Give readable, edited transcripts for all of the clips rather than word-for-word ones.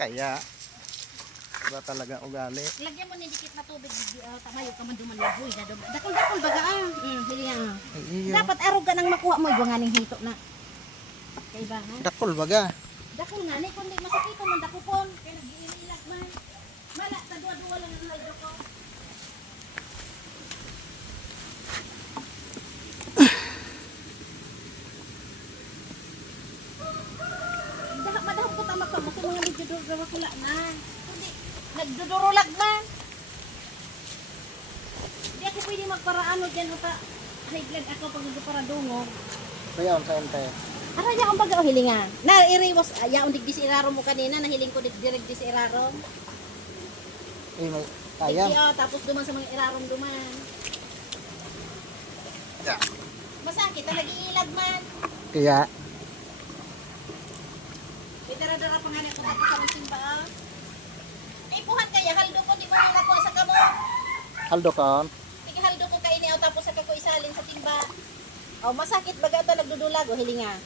Kaya iba talaga ugali. Lagyan mo ni dikit na tubig, tamayo ka man dumalaboy na dakol baga hili nga. Dapat arog ka nang makuha mo igo nganing hito na. Kay ba ha? Dakol baga. Dakol nga ni kundi masakit man dakupon kay nagiilag man. Mala ta duwa lang ang layo ko. Madahap ko tama ka mo mga nagduduro kula na. Kundi nagdudurulag man. Di ako pwede magparaano dyan uta. High blood ako pag nagparadungog. Bayaon sa ente. Ara ya ang baga o hilinga. Na iriwas yaon digdi si irarom mo kanina nahiling ko direct si irarom. May kaya. Tapos duman sa mga irarom duman. Yeah. Masakit na nag-iilag man. Kaya Dara-dara pa nga na kung sa rusin ba. Ay buhat kaya haldo ko di mo nila ko sa kamo. haldo kon. Haldo ko kaini tapos sa kako isalin sa timba. Oh, masakit baga ito nagdudulag o hilinga.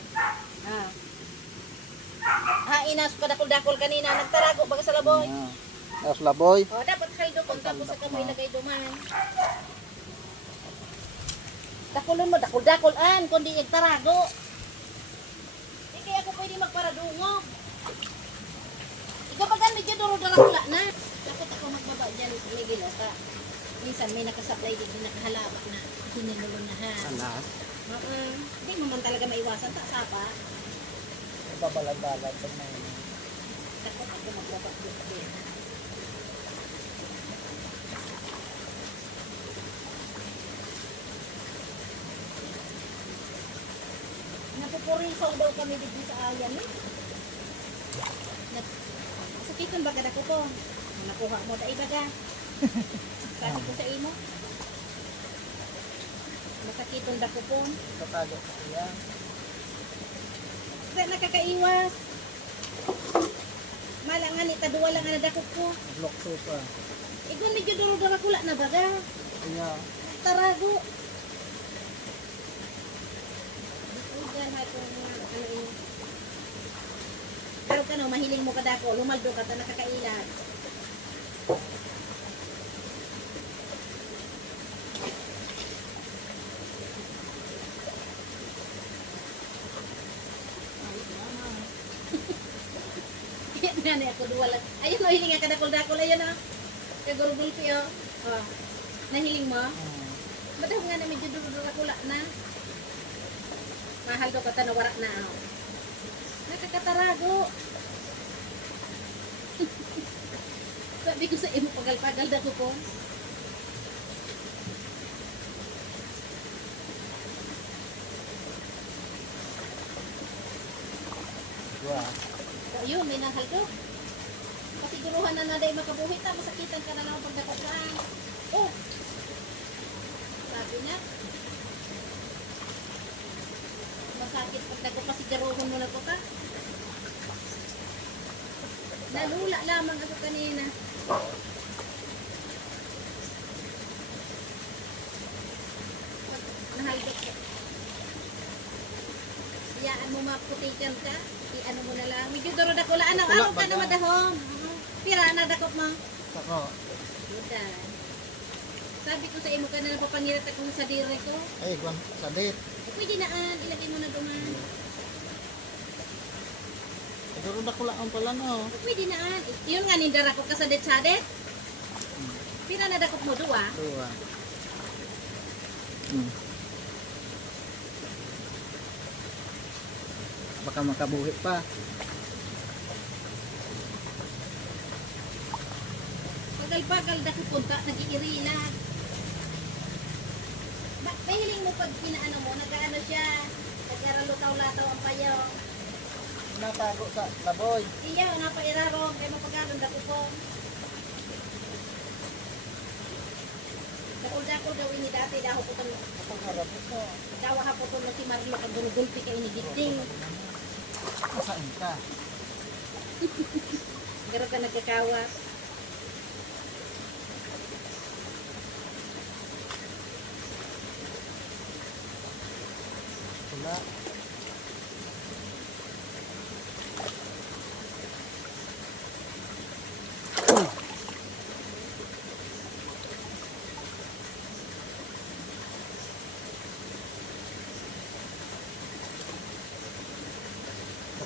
Inas pa dakol-dakol kanina nagtarago baga sa laboy. Sa laboy. Oh, dapat haldo ko tapos sa kamoy lagay duman. Dakulon mo dakol-dakol an kundi igtarago. Di kaya ako pwede magparadungog. Ikaw bagan medyo duro-dura pula na. Dapat ako magbaba dyan ligil ka. Minsan may nakasaklay din nakahalabak na hinilulong na ha. Alas. Hindi mo man talaga maiwasan ta sapa. Babalag-balag pag may. Dapat ako magbaba din. Napupurisaw daw kami dito sa ayan eh. Sakiton baga dako ko. Nakuha mo dai baga. Sabi ko sa imo. Masakiton dako po. Katago ko yan. Sa nakakaiwas. Malangan ni taduwa lang ana dako ko. Block pa. Igon medyo duro-duro kula na baga. Kaya Tarago. Diyan ha kung ano ini. Pero kano mahiling mo kadako, lumaldo ka ta nakakailag. Gani ako duwa lang. Ayun no hiling ka dakol-dakol ayun na. Kagurugulpi oh. Oh. Nahiling mo? Madaw nga na medyo duro-duro na. Mahal do ka ta nawara na oh. Nakakatarago. Sabi ko sa imo pagal-pagal dako ko. wow. Ayun, may nahal do. Kasiguruhan na naday makabuhit na, masakitan ka na lang pag nakasaan. Oh! Sabi niya. Masakit pag nagpapasigaruhon mo na ko ka. Nalula lamang ako kanina. Nahalgot ko. Iyaan mo maputikan ka. Iano mo na lang. Medyo duro dako la. Ano ka na madahom. Pira na dakot mo. Ako. Budan. Sabi ko sa imo ka na napapangirat akong sa dire ko. Ay, kung sadit. Pwede na ilagay mo na duman. Pero nakulaan pala no. Pwede na Yun nga nindara ko ka sadet-sadet. Pira na dakot mo duwa. Duwa. Baka makabuhi pa. Pagal-pagal dakot punta nag-iirina. May hiling mo pag pinaano mo, nag-ano siya. Nag-aralutaw-lataw ang payong. Natago sa laboy. Iya, napairarong. Kaya mapagalan dako po. Dakol-dakol daw ini dati. Daho ko ito. Pagharap ito. Dawa ha po ito na si Marlo. Kagulgulpi ka ini dikting. Masaan ka? Pero ka nagkakawas. Wala.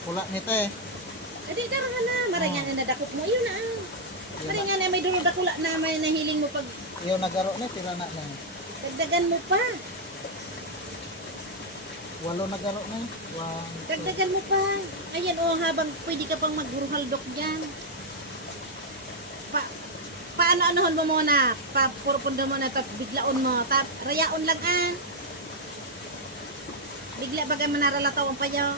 Dakula nito eh. Adi dara na, maringan na dakop mo yun na. Maringan na may dulo dakula na may nahiling mo pag Iyo nagaro na, tira na na. dagdagan mo pa. 8 nagaro na. 1, Dagdagan mo pa. Ayan oh, habang pwede ka pang magburuhaldok diyan. Paano-anohon mo muna? Purpundo mo na, tapos biglaon mo. Rayaon lang ah. Bigla baga manaralataw ang payaw.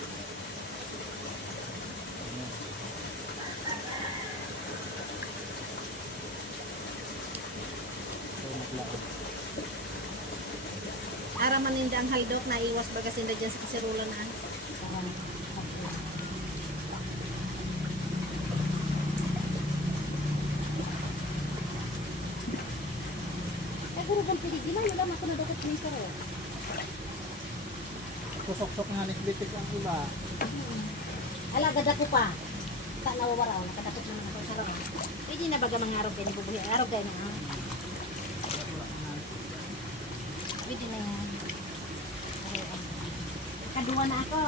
Araman ninda ang haldok na iwas baga sinda dyan sa kasirulan na. Ay, guro bang piligila? Yun lang ako na dapat ni Saro. kusok-sok nga nisbitik ang iba. Alagad ako pa. Tak nawawaraw, nakatakot naman ako sa loob. Pwede na baga mga araw kayo, nibubuhi. Araw kayo na. Pwede na yan. Kadua na ako.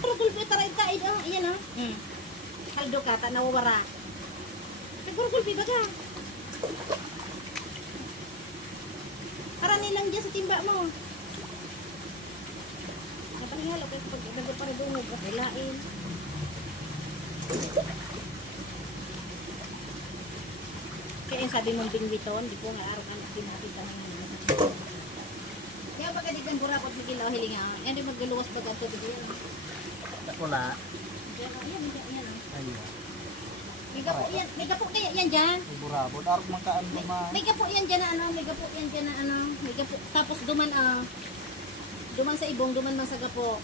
Pero gulpi taray kain, oh. Ayan, oh. Kaldo ka, tak nawawara. Siguro gulpi baga. Para nilang dyan sa timba mo. Napahingal, okay, pag nagod para dungog, hilain. Kaya yung sabi mong bingwiton, di ko nga araw ka natin kami. Kaya pagka di kang burakot, higilaw, hilinga. Yan di magluwas baga ito, di yan. Dakula. Yan, yan. Ayun. May gapo kaya yan dyan. Iburabod. Arap magkaan naman. May gapo yan dyan na ano, may gapo yan dyan na ano, may gapo. Tapos duman duman sa ibong, duman man sa gapo.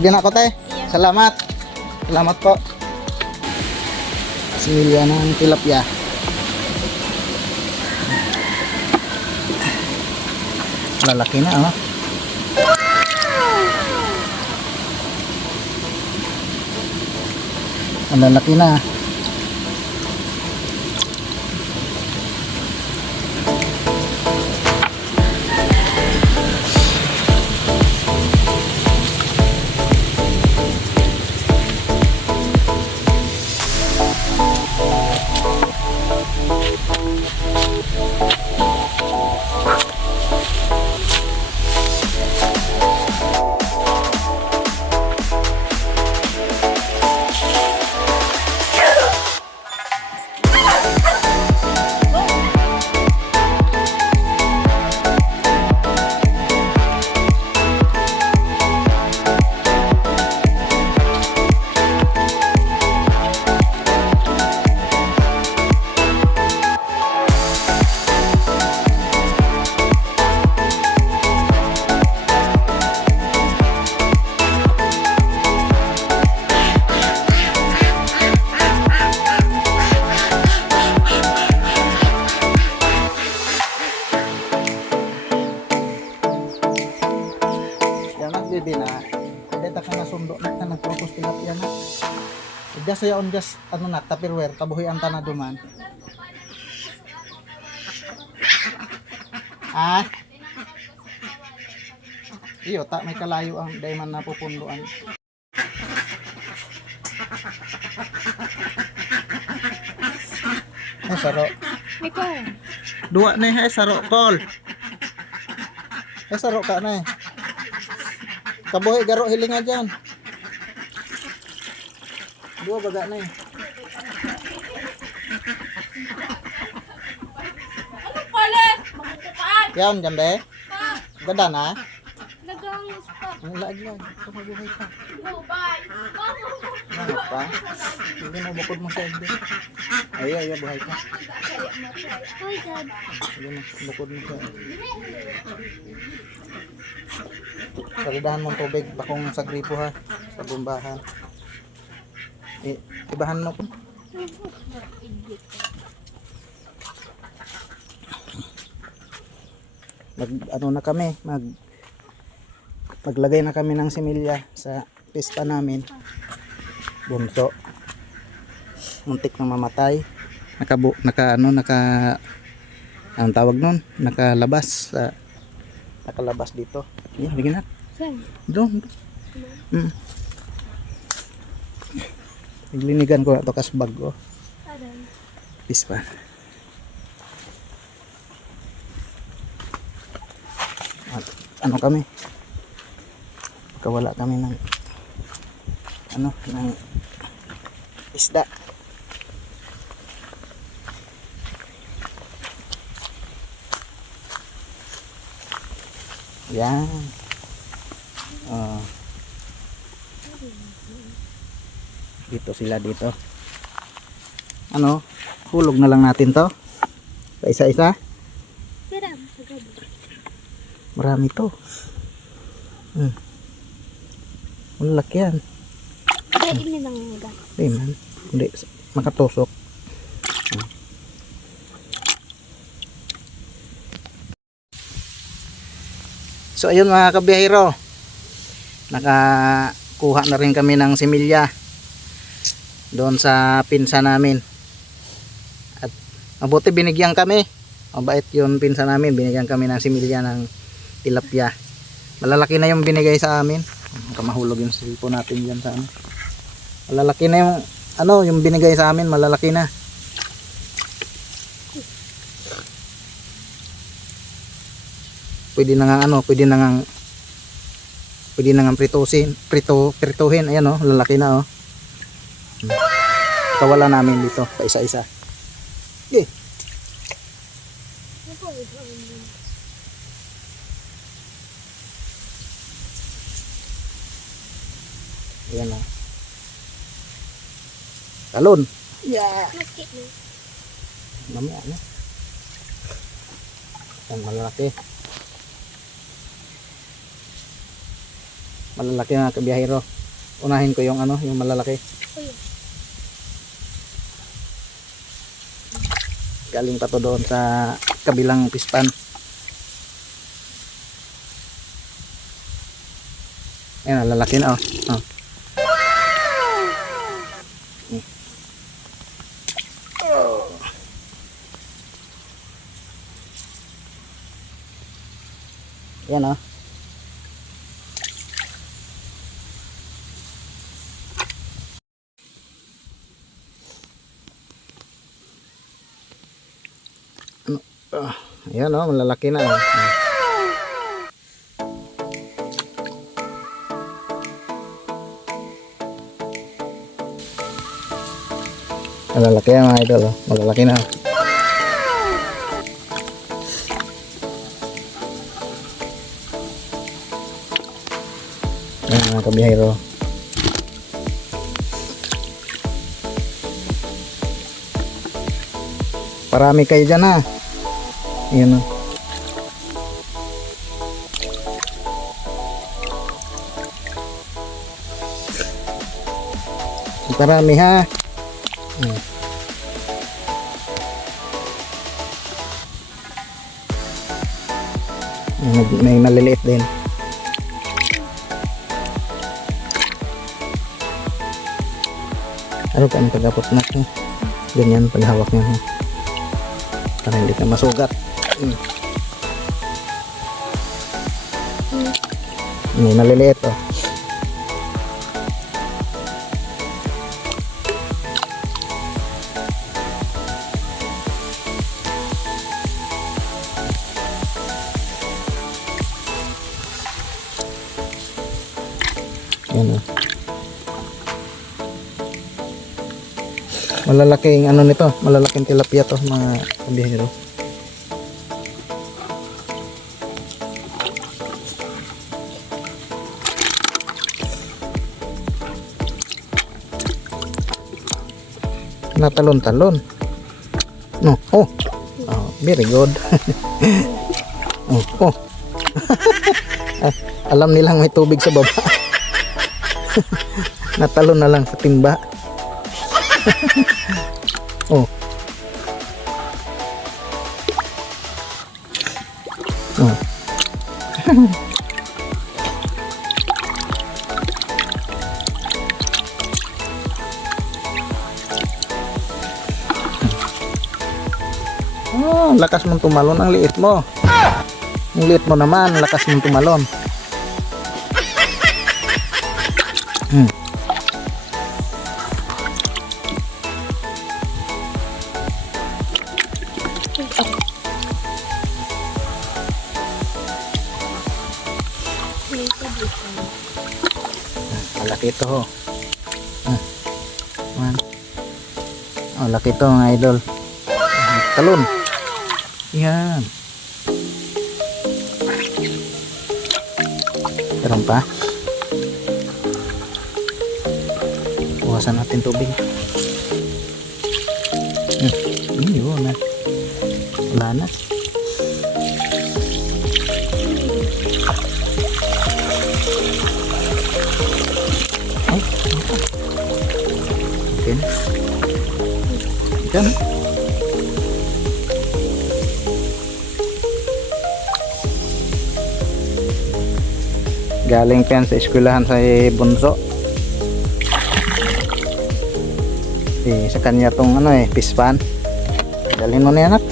Pagyan ako te. Salamat. Salamat po. Similya ng tilapia. Lalaki na oh. Ang lalaki na. Bibi na deta ka na sundo na ka nagpropose tilapia na just ya on just ano na tupperware kabuhi ang tana duman iyo ta may kalayo ang dayman na pupunduan saro Ikaw. Dua na eh, saro kol. Saro ka na eh. Kabuhi garo hilinga dyan. Dua baga na eh. Ano pala? Magkutaan. Yan, jambe. Ganda na. Nagang stop. Ang laag-lag. Ito mabuhay pa. Go, bye. Ano pa? Hindi mo bukod mo sa egg. Ay, buhay pa. Hi, Dad. Hindi mo, bukod mo sa egg. Salidahan mong tubig. Bakong sa gripo ha. Sa bumbahan. Ibahan mo. Maglagay na kami ng similya sa pista namin. Bunso. Muntik na mamatay. Anong tawag nun? Nakalabas dito. Yan, bigyan na. Saan? Doon. Naglinigan ko na ito kasbag ko. Pispa. At ano kami? Kawala kami ng isda. Yan. Dito sila dito. Hulog na lang natin to. Isa-isa. Marami to. Malaki yan. Ini lang yung ugat. Hindi man. Hindi. Makatusok. So ayun mga kabiyahero. Nakakuha na rin kami ng similya. Doon sa pinsa namin. At mabuti binigyan kami. Mabait yun pinsa namin. Binigyan kami ng similya ng tilapia. Malalaki na yung binigay sa amin. Kamahulog yung cellphone natin dyan sa malalaki na yung yung binigay sa amin, malalaki na. Pwede na nga prituhin. Ayan lalaki na Kawala namin dito pa isa-isa. Okay. Ayan talon. Yeah. Mamaya na. Yan malalaki. Malalaki na kabiyahero. Unahin ko yung yung malalaki. Galing pa to doon sa kabilang pispan. Ayan, lalaki na Ayan Ayan malalaki na Malalaki yan mga idol malalaki na Ayan mga kabiyahero. Parami kayo dyan Ayan Parami may maliliit din. Ano pa ang pagkapot natin? Ganyan paghawak niya para hindi ka masugat. May maliliit Malalaking ano nito, malalaking tilapia to mga kabihero. Natalon-talon. No, oh. Oh, very good. Oh, oh. Ay, alam nilang may tubig sa baba. Natalon na lang sa timba. Oh. Oh. Oh, lakas mong tumalon, ang liit mo. Ang liit mo naman, lakas mong tumalon. Malaki ito ho. Man. Oh, laki ito mga idol. Talon. Yan. Meron pa. Bukasan natin tubig. Yun na. Wala na. Okay na. Yan. Galing pa yan sa eskwelahan sa Bunso. Sa kanya tong ano fish pan. Dalhin mo na yan, anak.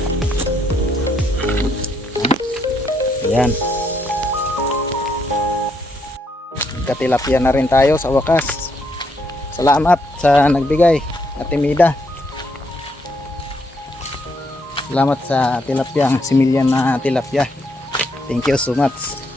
Ayan. Katilapia na rin tayo sa wakas. Salamat sa nagbigay, Ate Mida. Salamat sa tilapia, ang similyan na tilapia. Thank you so much.